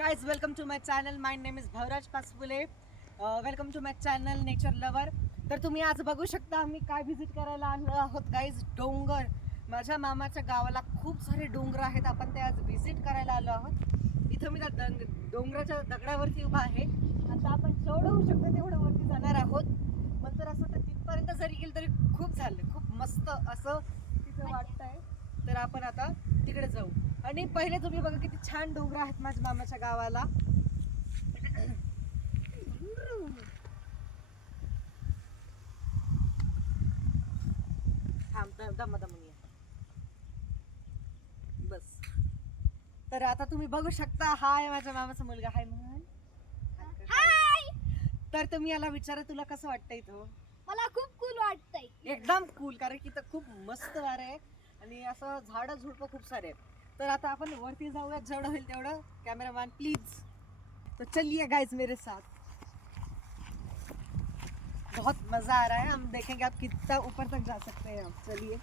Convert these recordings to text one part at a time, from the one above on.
guys, welcome to my channel. My name is Bhavraj Pasfule. Welcome to my channel Nature Lover. तर तुम्ही आज बघू शकता आम्ही काय व्हिजिट करायला आलो आहोत गाईज. डोंगर. माझ्या मामाच्या गावाला खूप सारे डोंगर आहेत. आपण ते आज व्हिजिट करायला आलो आहोत. इथं मी त्या डोंगराच्या दगडावरती उभा आहे. आता आपण जेवढं होऊ शकतं तेवढं वरती जाणार आहोत. मग तर असं तर तिथपर्यंत जरी गेलं तरी खूप झालं, खूप मस्त असं तिथं वाटतंय. तर आपण आता तिकडे जाऊ. आणि पहिले तुम्ही बघा किती छान डोंगर आहेत माझ्या मामाच्या गावाला. बस. तर आता तुम्ही बघू शकता. हाय माझ्या मामाचा मुलगा. हाय म्हणून हाय. तर तुम्ही याला विचारा तुला कसं वाटतंय इथं. मला खूप कूल वाटतंय. एकदम कूल, कारण की इथं खूप मस्त वारं आहे आणि असं झाडं झुडपं खूप सारे आहेत. तर आता आपण वरती जाऊया जेवढं होईल तेवढं. Cameraman please. तो चलिए गाइस मेरे साथ. बहुत मजा आ रहा है. हम देखेंगे आप कितना ऊपर तक जा सकते हैं. आप चलिए.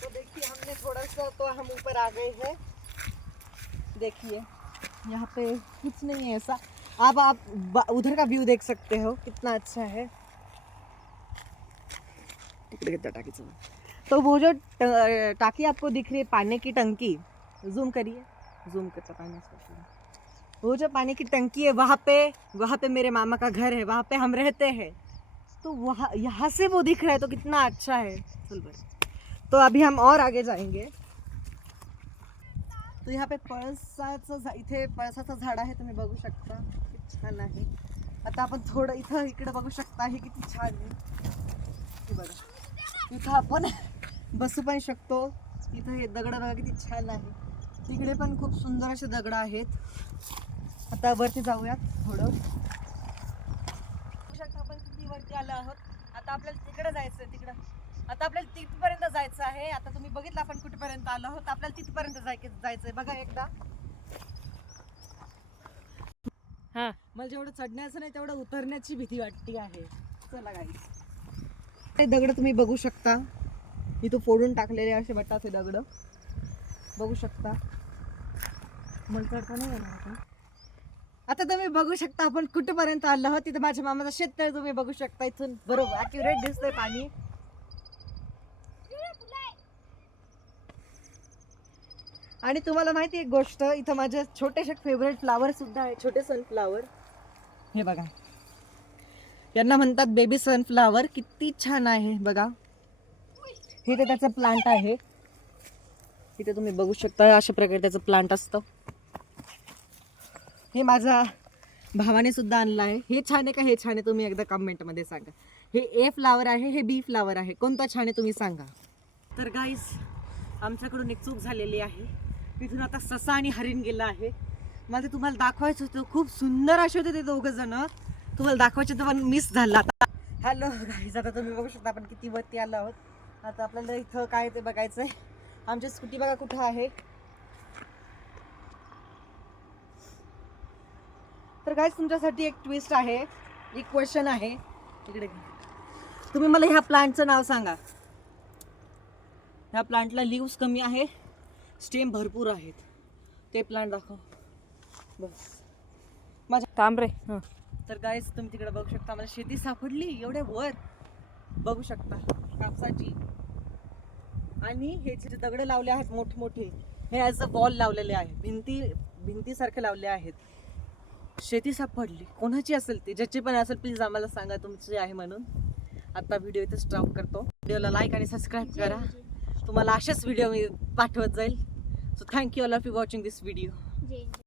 तो देखिए हमने थोड़ा सा तो हम ऊपर आ गए हैं. देखिए यहाँ पे कुछ नहीं है ऐसा. अब आप उधर का व्यू देख सकते हो कितना अच्छा है. तो वो जो टाकी आपको दिख रही है पानी की टंकी, जूम करिए. जूम करता पानी. वो जो पानी की टंकी है वहाँ पे मेरे मामा का घर है. वहाँ पे हम रहते हैं. तो वहाँ यहाँ से वो दिख रहा है तो कितना अच्छा है. चल भाई. तो अभी हम और आगे जाएंगे. तो यहाँ पे इथे पळसाचं झाड आहे. तुम्ही बघू शकता किती छान आहे. आता आपण थोडं इकडे बघू शकता. हे किती छान आहे. हे बघा. इथं आपण बसू पण शकतो. इथं हे दगड बघा किती छान आहे. तिकडे पण खूप सुंदर असे दगड आहेत. आता वरती जाऊयात थोडं. बघू शकता आपण किती वरती आलो आहोत. आता आपल्याला तिकडे जायचं. आता आपल्याला तिथपर्यंत जायचं आहे. आता तुम्ही बघितलं आपण कुठपर्यंत आलो आहोत. आपल्याला तिथपर्यंत जायचंय. बघा एकदा. हा, मला जेवढं चढण्याचं नाही तेवढं उतरण्याची भीती वाटते आहे. चला गाईस. हे दगड तुम्ही बघू शकता. इथं फोडून टाकलेले असे वाटतात हे दगड. बघू शकता. मला चढता नाही येणार आता. आता तुम्ही बघू शकता आपण कुठपर्यंत आलो आहोत. तिथं माझ्या मामाचं शेततळ तुम्ही बघू शकता. इथून बरोबर ॲक्युरेट दिसतंय पाणी. आणि तुम्हाला माहिती एक गोष्ट, इथं माझे छोटेसे फेवरेट फ्लावर सुद्धा आहे. छोटे सनफ्लावर. हे बघा. यांना म्हणतात बेबी सनफ्लावर. किती छान आहे बघा. हे तर त्याचं प्लांट आहे. इथे तुम्ही बघू शकता अशा प्रकारे त्याचं प्लांट असतं. हे माझ्या भावाने सुद्धा आणलं आहे. हे छान आहे का हे छान आहे तुम्ही एकदा कमेंटमध्ये सांगा. हे ए फ्लावर आहे, हे बी फ्लावर आहे. कोणता छान आहे तुम्ही सांगा. तर गाईस आमच्याकडून एक चूक झालेली आहे. तिथून आता ससा आणि हरिण गेला आहे. मला ते तुम्हाला दाखवायचं होतं. खूप सुंदर असे होते ते दोघं जण. तुम्हाला दाखवायचे तर पण मिस झाला. आता हॅलो गाईज. आता तुम्ही बघू शकता आपण किती वरती आलो आहोत. आता आपल्याला इथं काय ते बघायचंय. आमची स्कूटी बघा कुठं आहे. तर गाईज तुमच्यासाठी एक ट्विस्ट आहे. एक क्वेश्चन आहे. इकडे तुम्ही मला ह्या प्लांटचं नाव सांगा. ह्या प्लांटला लिव्स कमी आहे, स्टेम भरपूर आहेत. ते प्लांट दाखव. बस माझ्या तांबरे. हां. तर गाईस तुम्ही तिकडे बघू शकता. मला शेती सापडली एवढ्या वर. बघू शकता कापसाची. आणि हे जे दगड लावले आहेत मोठमोठे, हे ॲज अ वॉल लावलेले आहे. भिंतीसारखे लावले आहेत. शेती सापडली. कोणाची असेल ती, ज्याची पण असेल प्लीज आम्हाला सांगा तुमची आहे म्हणून. आता व्हिडिओ इथे स्टॉप करतो. व्हिडिओला लाईक आणि सबस्क्राईब करा. तुम्हाला अशाच व्हिडिओ मी पाठवत जाईल. So thank you all of you watching this video.